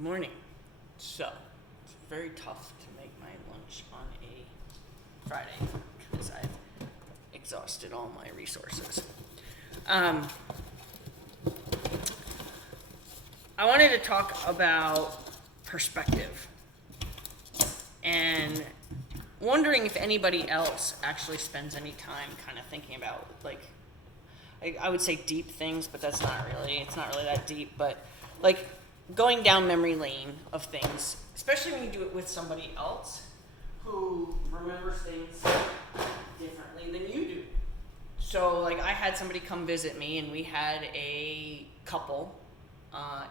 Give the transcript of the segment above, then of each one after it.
Morning. So, it's very tough to make my lunch on a Friday because I've exhausted all my resources. I wanted to talk about perspective and wondering if anybody else actually spends any time kind of thinking about, like, I would say deep things, but it's not really that deep, but like going down memory lane of things, especially when you do it with somebody else who remembers things differently than you do. So, like, I had somebody come visit me, and we had a couple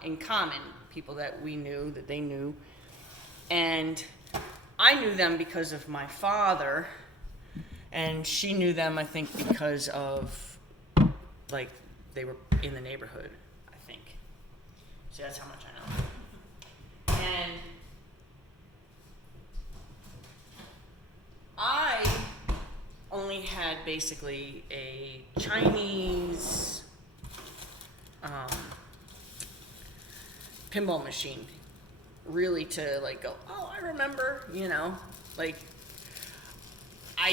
in common, people that we knew, that they knew, and I knew them because of my father, and she knew them, I think, because of, like, they were in the neighborhood, I think. So that's how much I know. And I only had basically a Chinese pinball machine, really, to like go, oh, I remember, like, I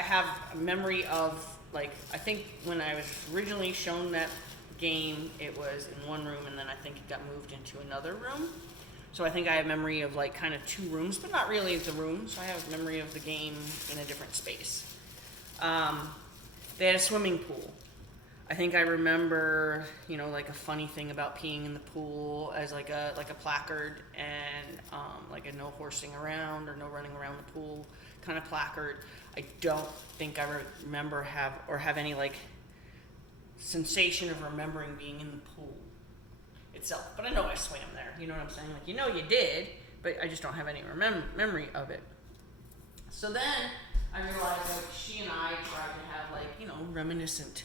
have a memory of, like, I think when I was originally shown that game, it was in one room, and then I think it got moved into another room. So I think I have memory of, like, kind of two rooms, but not really the room. So I have memory of the game in a different space. They had a swimming pool. I think I remember, like, a funny thing about peeing in the pool as like a placard, and like a no horsing around or no running around the pool kind of placard. I don't think I remember have any, like, sensation of remembering being in the pool itself, but I know I swam there. You know what I'm saying? Like, you did, but I just don't have any memory of it. So then I realized, like, she and I tried to have, like, reminiscent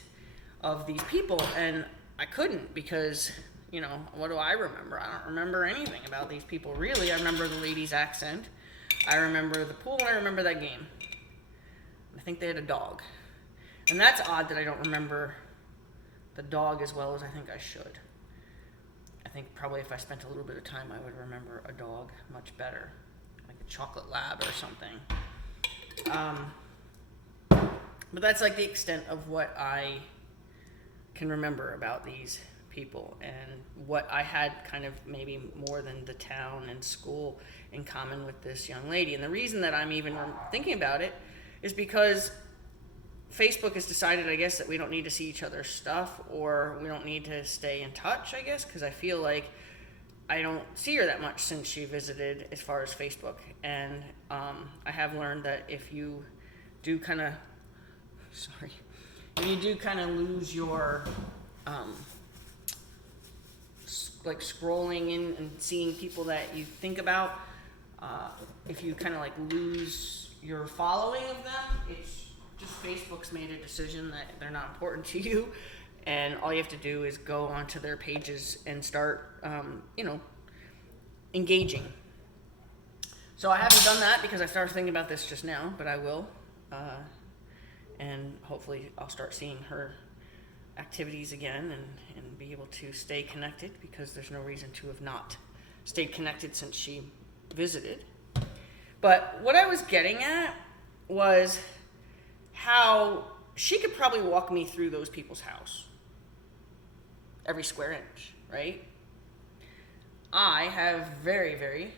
of these people, and I couldn't because, what do I remember? I don't remember anything about these people, really. I remember the lady's accent. I remember the pool, and I remember that game. I think they had a dog. And that's odd that I don't remember the dog as well as I think I should. I think probably if I spent a little bit of time, I would remember a dog much better, like a chocolate lab or something. But that's, like, the extent of what I can remember about these people, and what I had kind of maybe more than the town and school in common with this young lady. And the reason that I'm even thinking about it is because Facebook has decided, I guess, that we don't need to see each other's stuff, or we don't need to stay in touch, I guess, because I feel like I don't see her that much since she visited, as far as Facebook. And I have learned that if you do kind of, lose your, like, scrolling in and seeing people that you think about, if you kind of, like, lose your following of them, it's just Facebook's made a decision that they're not important to you, and all you have to do is go onto their pages and start, engaging. So I haven't done that because I started thinking about this just now, but I will, and hopefully I'll start seeing her activities again and be able to stay connected, because there's no reason to have not stayed connected since she visited. But what I was getting at was how she could probably walk me through those people's house, every square inch, right? I have very, very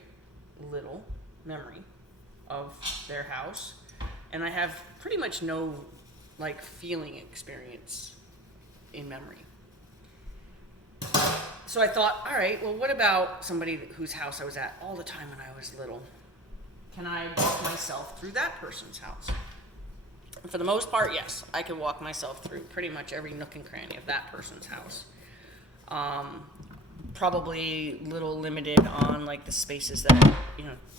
little memory of their house, and I have pretty much no, like, feeling experience in memory. So I thought, all right, well, what about somebody whose house I was at all the time when I was little? Can I walk myself through that person's house? And for the most part, yes, I could walk myself through pretty much every nook and cranny of that person's house. Probably a little limited on, like, the spaces that,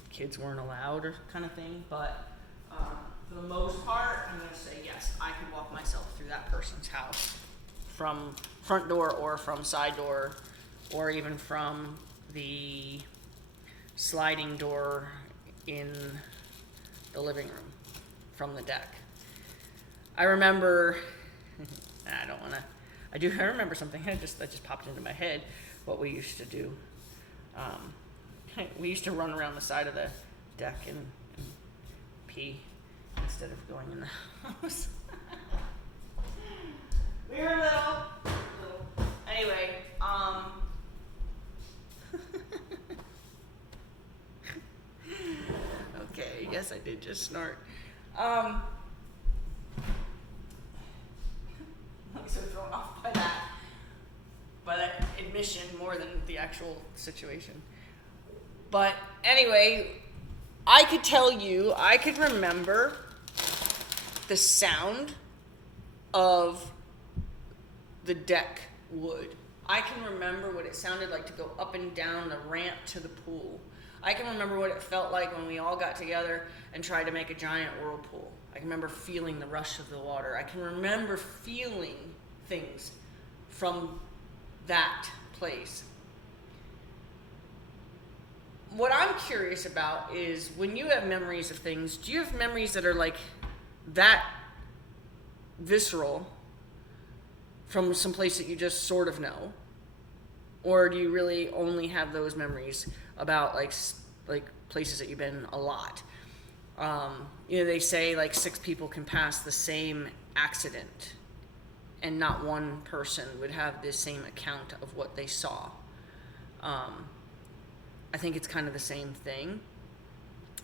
kids weren't allowed, or kind of thing, but for the most part, I'm going to say yes, I can walk myself through that person's house, from front door or from side door, or even from the sliding door in the living room, from the deck. I remember, I remember something that just popped into my head, what we used to do. We used to run around the side of the deck and pee instead of going in the house. We were little. Anyway, okay, yes, I did just snort. I'm so thrown off by that admission more than the actual situation. But anyway, I could remember the sound of the deck wood. I can remember what it sounded like to go up and down the ramp to the pool. I can remember what it felt like when we all got together and tried to make a giant whirlpool. I can remember feeling the rush of the water. I can remember feeling things from that place. What I'm curious about is when you have memories of things, do you have memories that are like that visceral from some place that you just sort of know? Or do you really only have those memories about like places that you've been a lot? They say like 6 people can pass the same accident and not one person would have the same account of what they saw. I think it's kind of the same thing.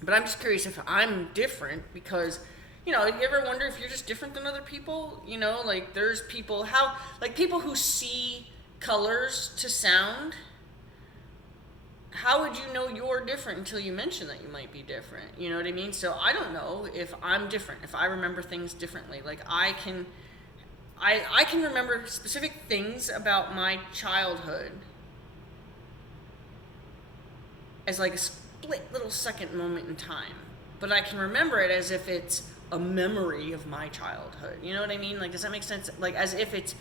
But I'm just curious if I'm different because, you ever wonder if you're just different than other people? Like there's people, people who see colors to sound, how would you know you're different until you mention that you might be different? You know what I mean? So I don't know if I'm different, if I remember things differently. Like I can remember specific things about my childhood as like a split little second moment in time. But I can remember it as if it's a memory of my childhood. You know what I mean? Like, does that make sense? Like, as if it's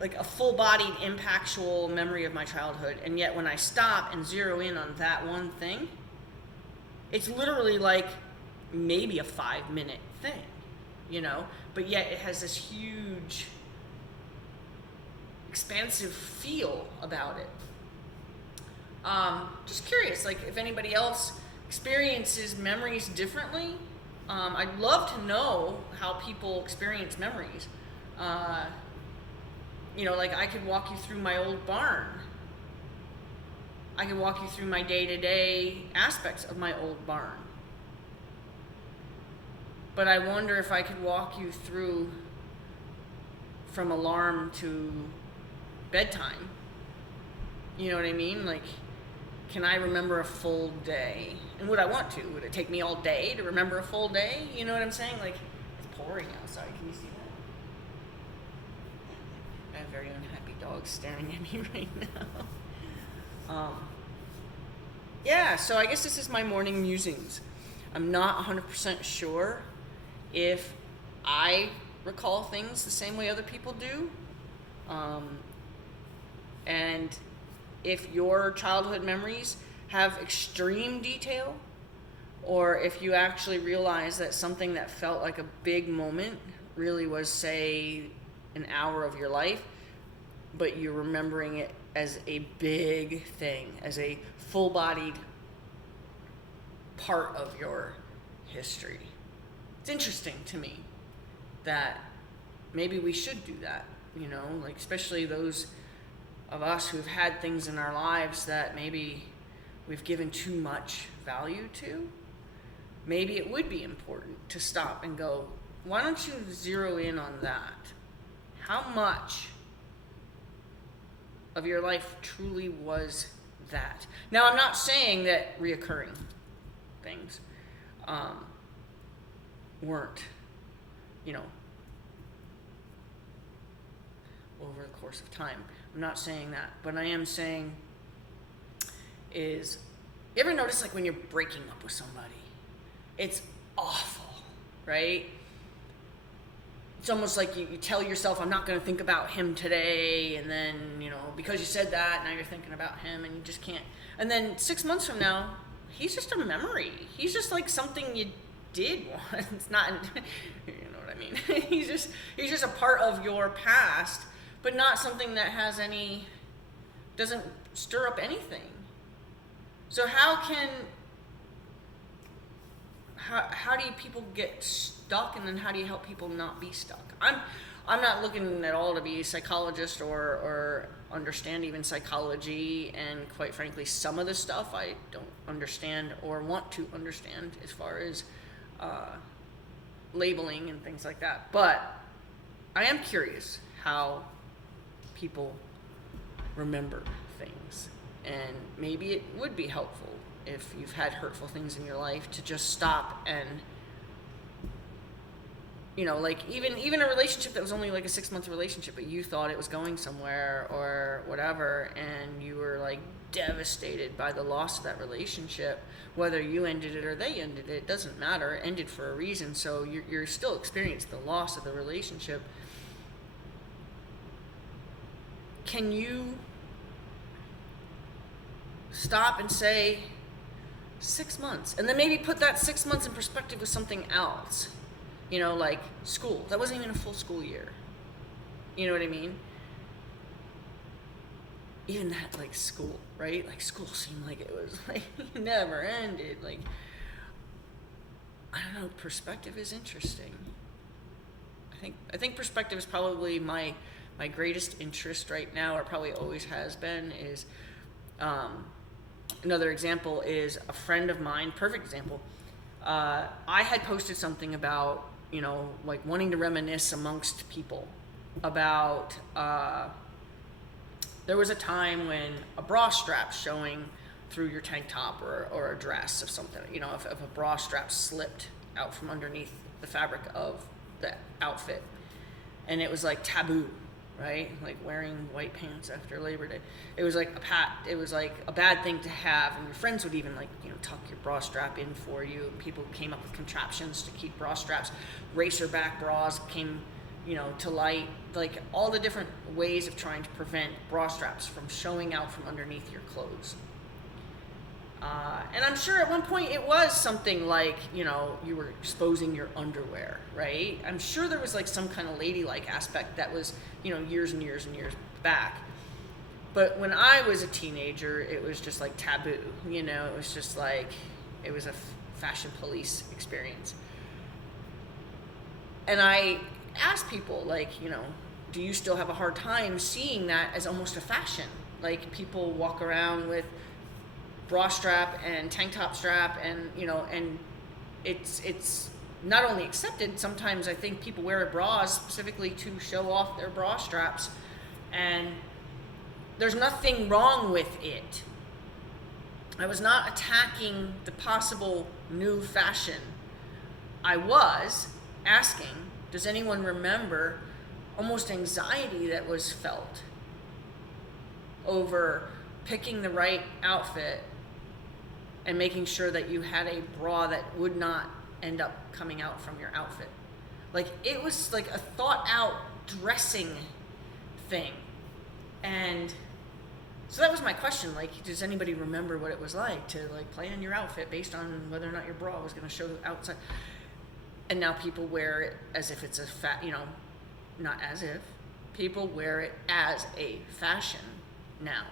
like a full-bodied, impactual memory of my childhood. And yet when I stop and zero in on that one thing, it's literally like maybe a 5-minute thing, But yet it has this huge, expansive feel about it. Just curious, like if anybody else experiences memories differently. I'd love to know how people experience memories. Like I could walk you through my old barn. I could walk you through my day-to-day aspects of my old barn. But I wonder if I could walk you through from alarm to bedtime. You know what I mean? Like, can I remember a full day? And would I want to? Would it take me all day to remember a full day? You know what I'm saying? Like, it's pouring outside. Can you see that? I have very unhappy dogs staring at me right now. Yeah, so I guess this is my morning musings. I'm not 100% sure if I recall things the same way other people do. And if your childhood memories have extreme detail, or if you actually realize that something that felt like a big moment really was, say, an hour of your life, but you're remembering it as a big thing, as a full-bodied part of your history. It's interesting to me that maybe we should do that, like especially those of us who've had things in our lives that maybe we've given too much value to. Maybe it would be important to stop and go, why don't you zero in on that? How much of your life truly was that? Now, I'm not saying that reoccurring things weren't, over the course of time. I'm not saying that, but I am saying is, you ever notice like when you're breaking up with somebody, it's awful, right? It's almost like you tell yourself, I'm not going to think about him today, and then, because you said that, now you're thinking about him, and you just can't. And then 6 months from now, he's just a memory. He's just like something you did once. It's not, you know what I mean? he's just a part of your past, but not something that has doesn't stir up anything. So how do people get stuck, and then how do you help people not be stuck? I'm not looking at all to be a psychologist or understand even psychology, and quite frankly, some of the stuff I don't understand or want to understand as far as labeling and things like that. But I am curious how people remember things, and maybe it would be helpful if you've had hurtful things in your life to just stop and, like even a relationship that was only like a 6-month relationship, but you thought it was going somewhere or whatever, and you were like devastated by the loss of that relationship. Whether you ended it or they ended it, doesn't matter. It ended for a reason, so you're still experiencing the loss of the relationship. Can you stop and say 6 months, and then maybe put that 6 months in perspective with something else? Like school. That wasn't even a full school year. You know what I mean? Even that, like, school, right? Like, school seemed like it was like never ended. Like, I don't know, perspective is interesting. I think perspective is probably my greatest interest right now, or probably always has been. Is another example is a friend of mine, perfect example. I had posted something about, like wanting to reminisce amongst people about, there was a time when a bra strap showing through your tank top or a dress of something, if a bra strap slipped out from underneath the fabric of the outfit, and it was like taboo, right? Like wearing white pants after Labor Day. It was like it was like a bad thing to have, and your friends would even tuck your bra strap in for you. People came up with contraptions to keep bra straps. Racer back bras came, to light. Like all the different ways of trying to prevent bra straps from showing out from underneath your clothes. And I'm sure at one point it was something like, you were exposing your underwear, right? I'm sure there was like some kind of ladylike aspect that was, years and years and years back. But when I was a teenager, it was just like taboo, it was just like, it was a fashion police experience. And I asked people, like, do you still have a hard time seeing that as almost a fashion? Like, people walk around with bra strap and tank top strap, and and it's not only accepted. Sometimes I think people wear bras specifically to show off their bra straps, and there's nothing wrong with it. I was not attacking the possible new fashion. I was asking, does anyone remember almost anxiety that was felt over picking the right outfit and making sure that you had a bra that would not end up coming out from your outfit? Like, it was like a thought out dressing thing. And so that was my question, like, does anybody remember what it was like to like plan your outfit based on whether or not your bra was going to show outside? And now people wear it as if it's not as if, people wear it as a fashion now.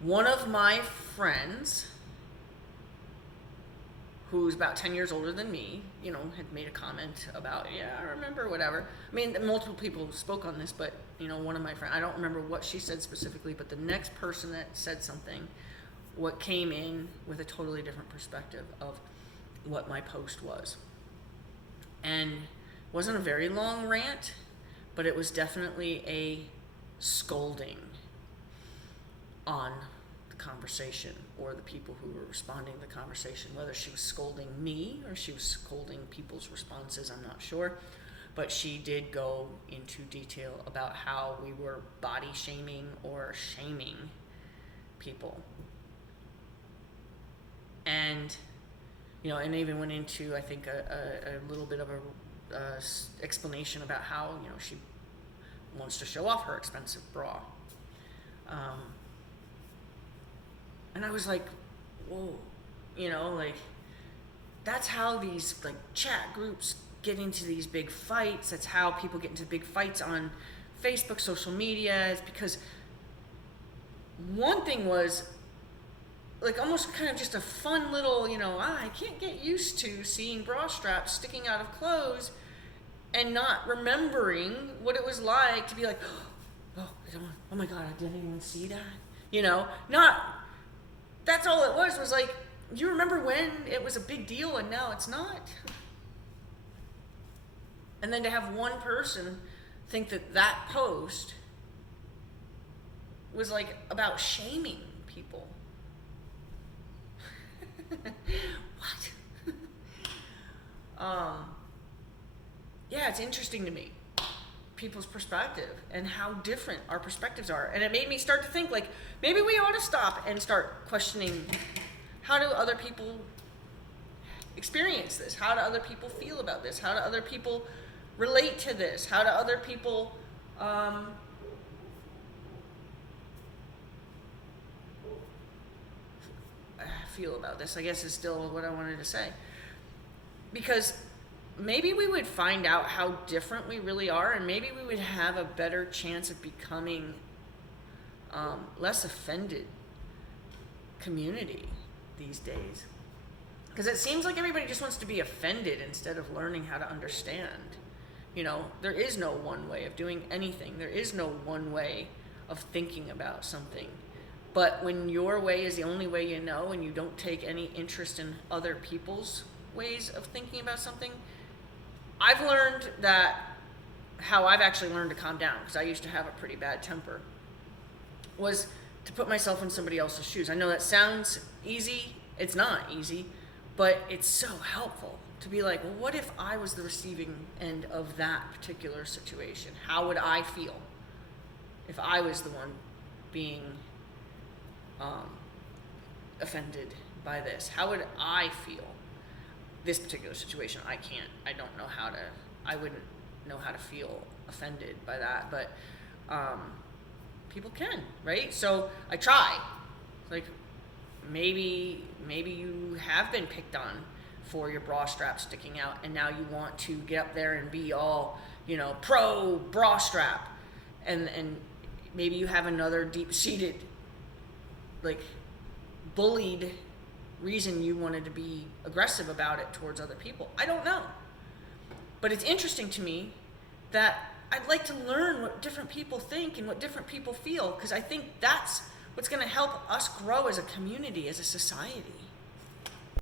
One of my friends, who's about 10 years older than me, had made a comment about, I remember, whatever. I mean, multiple people spoke on this, but, one of my friends, I don't remember what she said specifically, but the next person that said something, what came in with a totally different perspective of what my post was. And it wasn't a very long rant, but it was definitely a scolding on the conversation, or the people who were responding to the conversation. Whether she was scolding me or she was scolding people's responses, I'm not sure. But she did go into detail about how we were body shaming or shaming people. And, and even went into, I think, a little bit of a explanation about how, she wants to show off her expensive bra. And I was like, whoa, like, that's how these like chat groups get into these big fights. That's how people get into big fights on Facebook, social media. It's because one thing was like almost kind of just a fun little, I can't get used to seeing bra straps sticking out of clothes and not remembering what it was like to be like, oh my God, I didn't even see that. Not, that's all it was like, you remember when it was a big deal and now it's not? And then to have one person think that post was like about shaming people. What? Yeah, it's interesting to me, people's perspective and how different our perspectives are. And it made me start to think, like, maybe we ought to stop and start questioning, how do other people experience this? How do other people feel about this? How do other people relate to this? How do other people feel about this, I guess, is still what I wanted to say. Because maybe we would find out how different we really are, and maybe we would have a better chance of becoming less offended community these days. Because it seems like everybody just wants to be offended instead of learning how to understand. There is no one way of doing anything. There is no one way of thinking about something. But when your way is the only way you know, and you don't take any interest in other people's ways of thinking about something, I've learned that how I've actually learned to calm down, because I used to have a pretty bad temper, was to put myself in somebody else's shoes. I know that sounds easy. It's not easy, but it's so helpful to be like, well, what if I was the receiving end of that particular situation? How would I feel if I was the one being offended by this? How would I feel? This particular situation, I wouldn't know how to feel offended by that, but people can, right? So I try. Like, maybe you have been picked on for your bra strap sticking out, and now you want to get up there and be all, pro bra strap, and maybe you have another deep-seated, like, bullied reason you wanted to be aggressive about it towards other people. I don't know. But it's interesting to me that I'd like to learn what different people think and what different people feel, because I think that's what's going to help us grow as a community, as a society.